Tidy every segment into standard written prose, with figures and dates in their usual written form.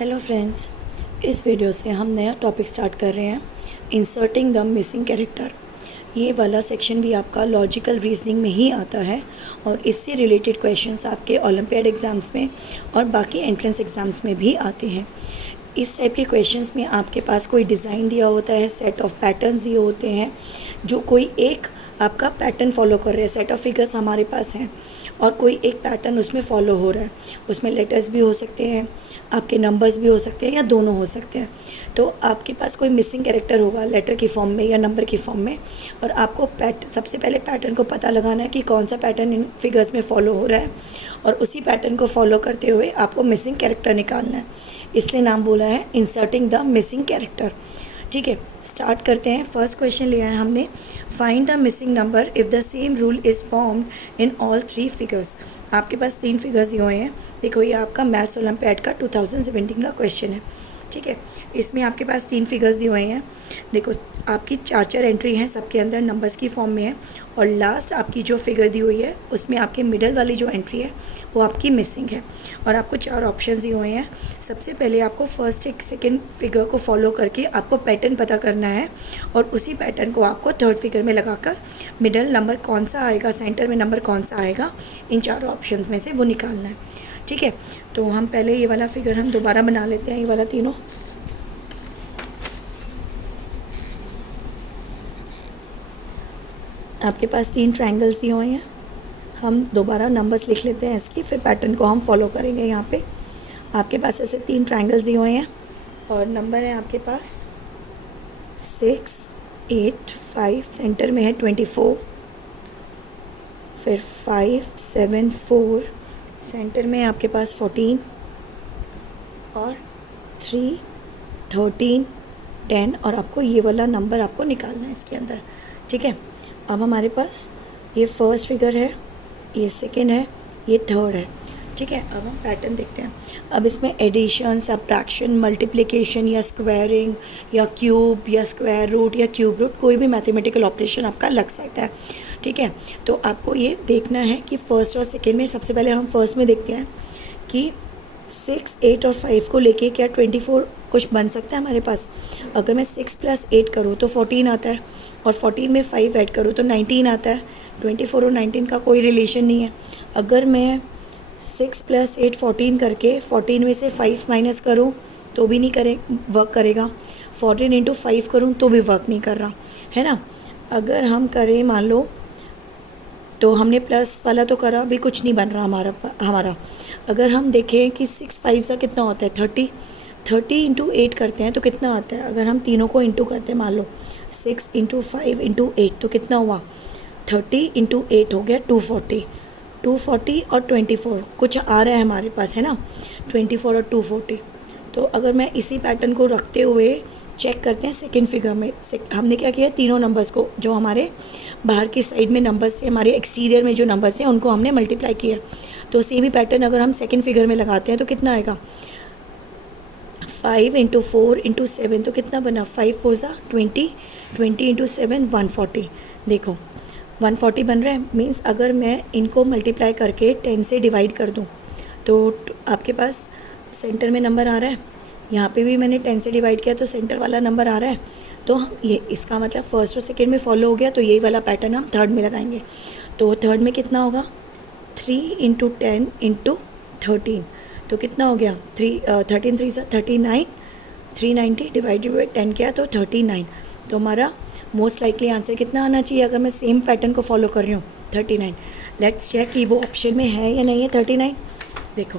Hello friends, इस video से हम नया टॉपिक स्टार्ट कर रहे हैं, इंसर्टिंग द मिसिंग कैरेक्टर। ये वाला सेक्शन भी आपका लॉजिकल रीजनिंग में ही आता है और इससे रिलेटेड क्वेश्चंस आपके ओलंपियाड एग्ज़ाम्स में और बाकी एंट्रेंस एग्ज़ाम्स में भी आते हैं। इस टाइप के क्वेश्चंस में आपके पास कोई डिज़ाइन दिया होता है, सेट ऑफ पैटर्न्स दिए होते हैं, जो कोई एक आपका पैटर्न फॉलो कर रहे हैं। सेट ऑफ फिगर्स हमारे पास हैं और कोई एक पैटर्न उसमें फॉलो हो रहा है। उसमें लेटर्स भी हो सकते हैं, आपके नंबर्स भी हो सकते हैं या दोनों हो सकते हैं। तो आपके पास कोई मिसिंग कैरेक्टर होगा लेटर की फॉर्म में या नंबर की फॉर्म में, और आपको सबसे पहले पैटर्न को पता लगाना है कि कौन सा पैटर्न इन फिगर्स में फॉलो हो रहा है, और उसी पैटर्न को फॉलो करते हुए आपको मिसिंग कैरेक्टर निकालना है। इसलिए नाम बोला है इंसर्टिंग द मिसिंग कैरेक्टर। ठीक है, स्टार्ट करते हैं। फर्स्ट क्वेश्चन लिया है हमने, find the missing number if the same rule is formed in all three figures. आपके पास 3 फिगर्स दिए हुए हैं। देखो, ये आपका मैथ्स ओलंपियाड का 2017 का क्वेश्चन है। ठीक है, इसमें आपके पास 3 फिगर्स दिए हुए हैं। देखो, आपकी 4 एंट्री हैं, सबके अंदर नंबर्स की फॉर्म में है, और लास्ट आपकी जो फिगर दी हुई है उसमें आपके मिडल वाली जो एंट्री है वो आपकी मिसिंग है। और आपको 4 ऑप्शंस दिए हुए हैं। सबसे पहले आपको फर्स्ट एक सेकेंड फिगर को फॉलो करके आपको पैटर्न पता करना है, और उसी पैटर्न को आपको थर्ड फिगर में लगाकर मिडल नंबर कौन सा आएगा, सेंटर में नंबर कौन सा आएगा, इन 4 ऑप्शंस में से वो निकालना है। ठीक है, तो हम पहले ये वाला फिगर हम दोबारा बना लेते हैं, ये वाला तीनों। आपके पास 3 ट्रायंगल्स दिए हुए हैं। हम दोबारा नंबर्स लिख लेते हैं इसकी, फिर पैटर्न को हम फॉलो करेंगे। यहाँ पे आपके पास ऐसे 3 ट्रायंगल्स दिए हुए हैं और नंबर है आपके पास 6, 8, 5, सेंटर में है 24, फिर 5, 7, 4, सेंटर में आपके पास 14, और 3, 13, 10, और आपको ये वाला नंबर आपको निकालना है इसके अंदर। ठीक है, अब हमारे पास ये फर्स्ट फिगर है, ये सेकेंड है, ये थर्ड है। ठीक है, अब हम पैटर्न देखते हैं। अब इसमें एडिशन, सब्ट्रैक्शन, मल्टीप्लिकेशन या स्क्वायरिंग या क्यूब या स्क्वायर रूट या क्यूब रूट, कोई भी मैथमेटिकल ऑपरेशन आपका लग सकता है। ठीक है, तो आपको ये देखना है कि फ़र्स्ट और सेकेंड में, सबसे पहले हम फर्स्ट में देखते हैं कि 6, 8 और 5 को लेके क्या 24 कुछ बन सकता है हमारे पास। अगर मैं 6 + 8 करूँ तो 14 आता है, और 14 में 5 ऐड करूँ तो 19 आता है। 24 और 19 का कोई रिलेशन नहीं है। अगर मैं 6 + 8 14 करके 14 में से 5 माइनस करूँ तो भी नहीं वर्क करेगा। 14 × 5 करूँ तो भी वर्क नहीं कर रहा है ना। अगर हम करें, मान लो, तो हमने प्लस वाला तो करा, भी कुछ नहीं बन रहा हमारा। अगर हम देखें कि 6 5 सा कितना होता है 30, 30 × 8 करते हैं तो कितना आता है। अगर हम तीनों को इंटू करते हैं, मान लो 6 × 5 × 8, तो कितना हुआ 30 × 8 हो गया 240। 240 और 24 कुछ आ रहा है हमारे पास, है ना, 24 और 240। तो अगर मैं इसी पैटर्न को रखते हुए चेक करते हैं सेकेंड फिगर में, हमने क्या किया, तीनों नंबर्स को जो हमारे बाहर की साइड में नंबर्स हैं, हमारे एक्सटीरियर में जो नंबर्स हैं, उनको हमने मल्टीप्लाई किया। तो सेम ही पैटर्न अगर हम सेकेंड फिगर में लगाते हैं तो कितना आएगा, 5 × 4 × 7, तो कितना बना, 5 4 सा 20, 20 × 7 140। देखो 140 बन रहा है। मीन्स अगर मैं इनको मल्टीप्लाई करके 10 से डिवाइड कर दूँ तो आपके पास सेंटर में नंबर आ रहा है। यहाँ पे भी मैंने 10 से डिवाइड किया तो सेंटर वाला नंबर आ रहा है। तो हम ये, इसका मतलब फर्स्ट और सेकेंड में फॉलो हो गया, तो यही वाला पैटर्न हम थर्ड में लगाएंगे। तो थर्ड में कितना होगा, 3 × 10 × 13, तो कितना हो गया, 13 3 सा 39, 390 डिवाइडेड बाई 10 किया तो 39। तो हमारा मोस्ट लाइकली आंसर कितना आना चाहिए अगर मैं सेम पैटर्न को फॉलो कर रही हूँ, 39। लेट्स चेक कि वो ऑप्शन में है या नहीं है 39। देखो,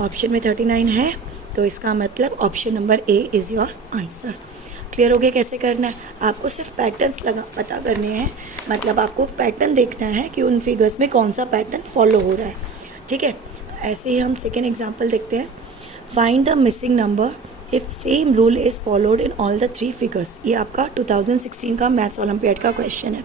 ऑप्शन में 39 है, तो इसका मतलब option number A is your answer. Clear हो गया कैसे करना है। आपको सिर्फ पैटर्न्स पता करने हैं, मतलब आपको पैटर्न देखना है कि उन फिगर्स में कौन सा पैटर्न फॉलो हो रहा है। ठीक है, ऐसे ही हम सेकेंड एग्जाम्पल देखते हैं। Find the missing number if same rule is followed in all the 3 figures. ये आपका 2016 का मैथ्स ओलंपियाड का क्वेश्चन है।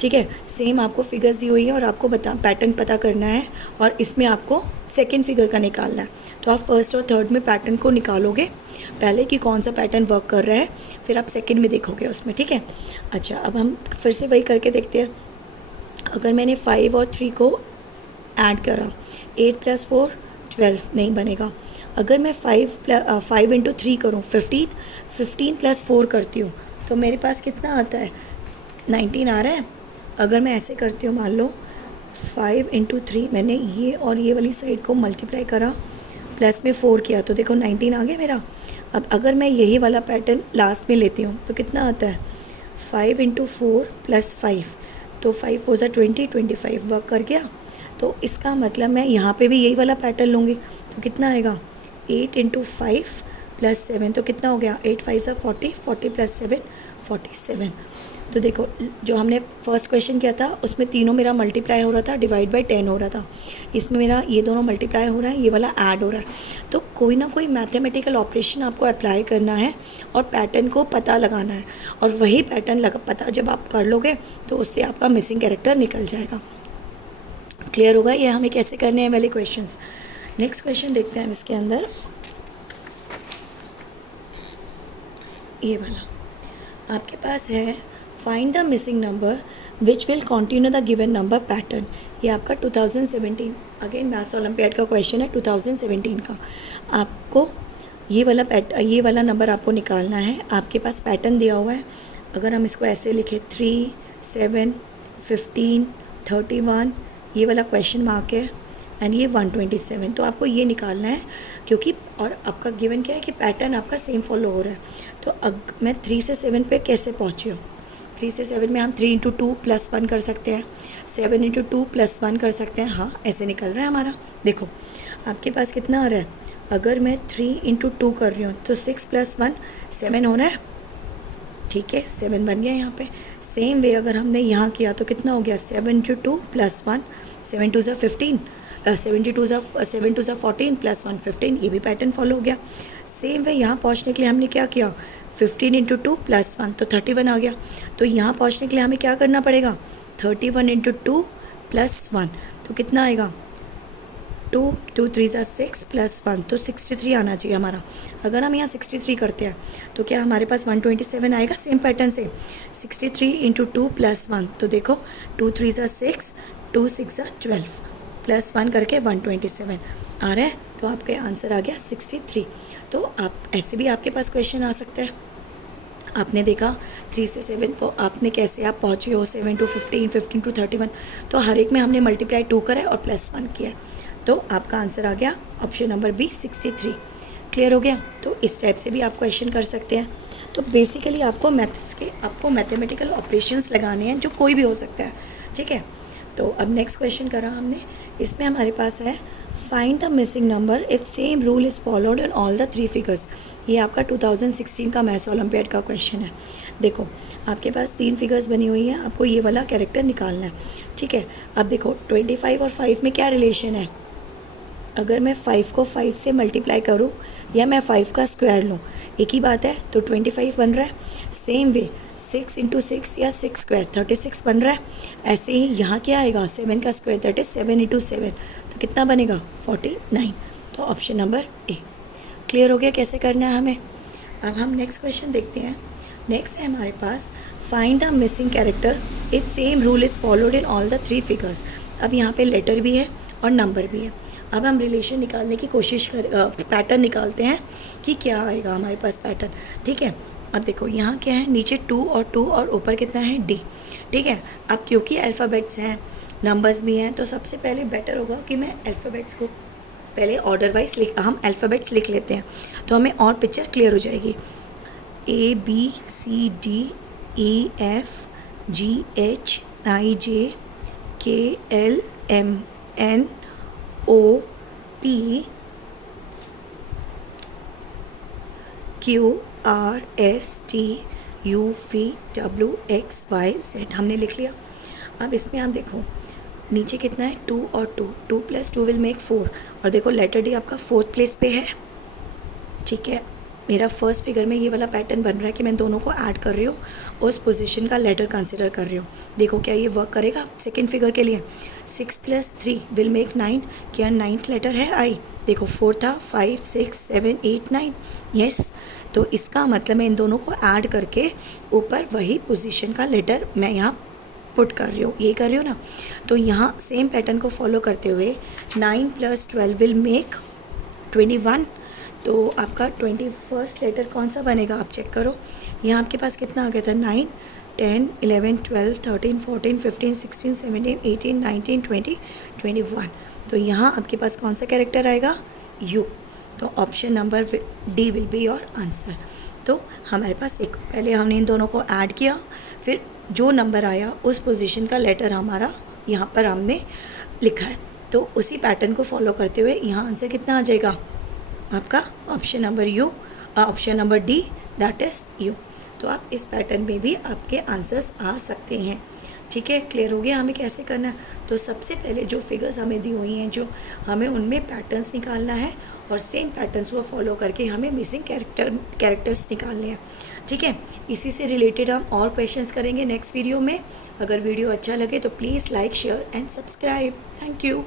ठीक है, सेम आपको फिगर्स दी हुई है और आपको पैटर्न पता करना है, और इसमें आपको सेकेंड फिगर का निकालना है। तो आप फर्स्ट और थर्ड में पैटर्न को निकालोगे पहले कि कौन सा पैटर्न वर्क कर रहा है, फिर आप सेकेंड में देखोगे उसमें। ठीक है, अच्छा, अब हम फिर से वही करके देखते हैं। अगर मैंने 5 और 3 को ऐड करा, 8 + 4 12 नहीं बनेगा। अगर मैं 5 इंटू 3 करूँ 15, 15 प्लस 4 करती हूँ तो मेरे पास कितना आता है 19 आ रहा है। अगर मैं ऐसे करती हूँ, मान लो 5 इंटू 3, मैंने ये और ये वाली साइड को मल्टीप्लाई करा, प्लस में 4 किया तो देखो 19 आ गया मेरा। अब अगर मैं यही वाला पैटर्न लास्ट में लेती हूँ तो कितना आता है 5 इंटू 4 प्लस 5, तो 5 4 ज़ा 20, 25 वर्क कर गया। तो इसका मतलब मैं यहाँ पे भी यही वाला पैटर्न लूँगी तो कितना आएगा 8 इंटू 5 प्लस 7, तो कितना हो गया 8 5 ज़ा 40, 40 प्लस 7 47। तो देखो जो हमने फर्स्ट क्वेश्चन किया था उसमें तीनों मेरा मल्टीप्लाई हो रहा था, डिवाइड बाय 10 हो रहा था। इसमें मेरा ये दोनों मल्टीप्लाई हो रहा है, ये वाला ऐड हो रहा है। तो कोई ना कोई मैथमेटिकल ऑपरेशन आपको अप्लाई करना है और पैटर्न को पता लगाना है, और वही पैटर्न पता जब आप कर लोगे तो उससे आपका मिसिंग कैरेक्टर निकल जाएगा। क्लियर होगा ये हमें कैसे करने हैं वाले क्वेश्चंस। नेक्स्ट क्वेश्चन देखते हैं हम इसके अंदर, ये वाला आपके पास है find the missing number which will continue the given number pattern. ये आपका 2017 अगेन मैथ्स ओलंपियाड का क्वेश्चन है 2017 का। आपको ये वाला नंबर आपको निकालना है। आपके पास पैटर्न दिया हुआ है, अगर हम इसको ऐसे लिखें 3 7 15 31, ये वाला क्वेश्चन मार्क है एंड ये 127, तो आपको ये निकालना है क्योंकि और आपका गिवन क्या है कि पैटर्न आपका सेम फॉलो हो रहा है। तो मैं 3 से 7 पे कैसे पहुँची हूँ, 3 से 7 में हम 3 इंटू 2 प्लस 1 कर सकते हैं, 7 इंटू 2 प्लस 1 कर सकते हैं। हाँ ऐसे निकल रहा है हमारा। देखो आपके पास कितना आ रहा है, अगर मैं 3 इंटू 2 कर रही हूँ तो 6 प्लस 1 7 हो रहा है, ठीक है 7 बन गया यहाँ पे। सेम वे अगर हमने यहाँ किया तो कितना हो गया 7 इंटू 2 प्लस 1, 7 2 ज़ा 15, 7 2 ज़ा 14 प्लस 1 15, ये भी पैटर्न फॉलो हो गया। सेम वे यहाँ पहुँचने के लिए हमने क्या किया 15 इंटू 2 प्लस 1, तो 31 आ गया। तो यहाँ पहुँचने के लिए हमें क्या करना पड़ेगा 31 इंटू 2 प्लस 1, तो कितना आएगा 2 2 3 ज़ा 6 प्लस 1, तो 63 आना चाहिए हमारा। अगर हम यहाँ 63 करते हैं तो क्या हमारे पास 127 आएगा सेम पैटर्न से। 63 इंटू 2 प्लस 1, तो देखो 2 3 ज़ा 6, 2 6 ज़ा 12 प्लस 1 करके 127 आ रहा है। तो आपका आंसर आ गया 63। तो आप ऐसे भी आपके पास क्वेश्चन आ सकता है। आपने देखा 3 से 7 को आपने कैसे आप पहुँचे हो, 7 टू 15, 15 टू 31, तो हर एक में हमने मल्टीप्लाई 2 करा है और प्लस 1 किया है। तो आपका आंसर आ गया ऑप्शन नंबर बी 63। क्लियर हो गया। तो इस टाइप से भी आप क्वेश्चन कर सकते हैं। तो बेसिकली आपको मैथमेटिकल ऑपरेशंस लगाने हैं, जो कोई भी हो सकता है, ठीक है। तो अब नेक्स्ट क्वेश्चन करा हमने, इसमें हमारे पास है find the missing number if same rule is followed in all the 3 figures. ये आपका 2016 का मैथ्स ओलंपियाड का क्वेश्चन है। देखो आपके पास 3 फिगर्स बनी हुई हैं, आपको ये वाला कैरेक्टर निकालना है, ठीक है। अब देखो 25 और 5 में क्या रिलेशन है, अगर मैं 5 को 5 से मल्टीप्लाई करूँ या मैं 5 का स्क्वायर लूँ, एक ही बात है, तो 25 बन रहा है। सेम वे 6 इंटू 6 या 6 स्क्वायर 36 बन रहा है। ऐसे ही यहाँ क्या आएगा 7 का स्क्वायर, दैट इज 7 इंटू 7, तो कितना बनेगा 49। तो ऑप्शन नंबर ए। क्लियर हो गया कैसे करना है हमें। अब हम नेक्स्ट क्वेश्चन देखते हैं। नेक्स्ट है हमारे पास find the missing character if same rule is followed in all the 3 figures. अब यहाँ पे लेटर भी है और नंबर भी है। अब हम रिलेशन निकालने की पैटर्न निकालते हैं कि क्या आएगा हमारे पास पैटर्न, ठीक है। अब देखो यहाँ क्या है, नीचे 2 और ऊपर कितना है D, ठीक है। अब क्योंकि अल्फ़ाबेट्स हैं, नंबर्स भी हैं, तो सबसे पहले बेटर होगा कि मैं अल्फ़ाबेट्स को पहले ऑर्डर वाइज हम अल्फ़ाबेट्स लिख लेते हैं, तो हमें और पिक्चर क्लियर हो जाएगी। A B C D E F G H I J K L M N O P Q R S T U V W X Y Z हमने लिख लिया। अब इसमें आप देखो नीचे कितना है 2 और 2, 2 प्लस 2 विल मेक 4, और देखो लेटर डी आपका 4th प्लेस पे है, ठीक है। मेरा फर्स्ट फिगर में ये वाला पैटर्न बन रहा है कि मैं दोनों को ऐड कर रही हूँ, उस पोजीशन का लेटर कंसिडर कर रही हूँ। देखो क्या ये वर्क करेगा सेकंड फिगर के लिए। 6 प्लस 3 विल मेक 9, क्या 9th लेटर है आई। देखो 4 था, 5 6 7 8 9, यस। तो इसका मतलब मैं इन दोनों को ऐड करके ऊपर वही पोजीशन का लेटर मैं यहाँ पुट कर रही हूँ, ये कर रही हूँ ना। तो यहाँ सेम पैटर्न को फॉलो करते हुए 9 प्लस 12 विल मेक 21, तो आपका 21st लेटर कौन सा बनेगा आप चेक करो। यहाँ आपके पास कितना आ गया था 9, 10, 11, 12, 13, 14, 15, 16, 17, 18, 19, 20, 21। तो यहाँ आपके पास कौन सा कैरेक्टर आएगा, यू। तो option number D will be your answer. तो हमारे पास एक, पहले हमने इन दोनों को ऐड किया, फिर जो नंबर आया उस पोजीशन का लेटर हमारा यहाँ पर हमने लिखा है। तो उसी पैटर्न को फॉलो करते हुए यहाँ आंसर कितना आ जाएगा आपका, option number you, option number D, that is you. तो आप इस पैटर्न में भी आपके आंसर्स आ सकते हैं। ठीक है, क्लियर हो गया हमें कैसे करना है। तो सबसे पहले जो फिगर्स हमें दी हुई हैं, जो हमें उनमें पैटर्न्स निकालना है और सेम पैटर्न्स को फॉलो करके हमें मिसिंग कैरेक्टर्स निकालने हैं। ठीक है, इसी से रिलेटेड हम और क्वेश्चंस करेंगे नेक्स्ट वीडियो में। अगर वीडियो अच्छा लगे तो please like, share and subscribe. Thank you.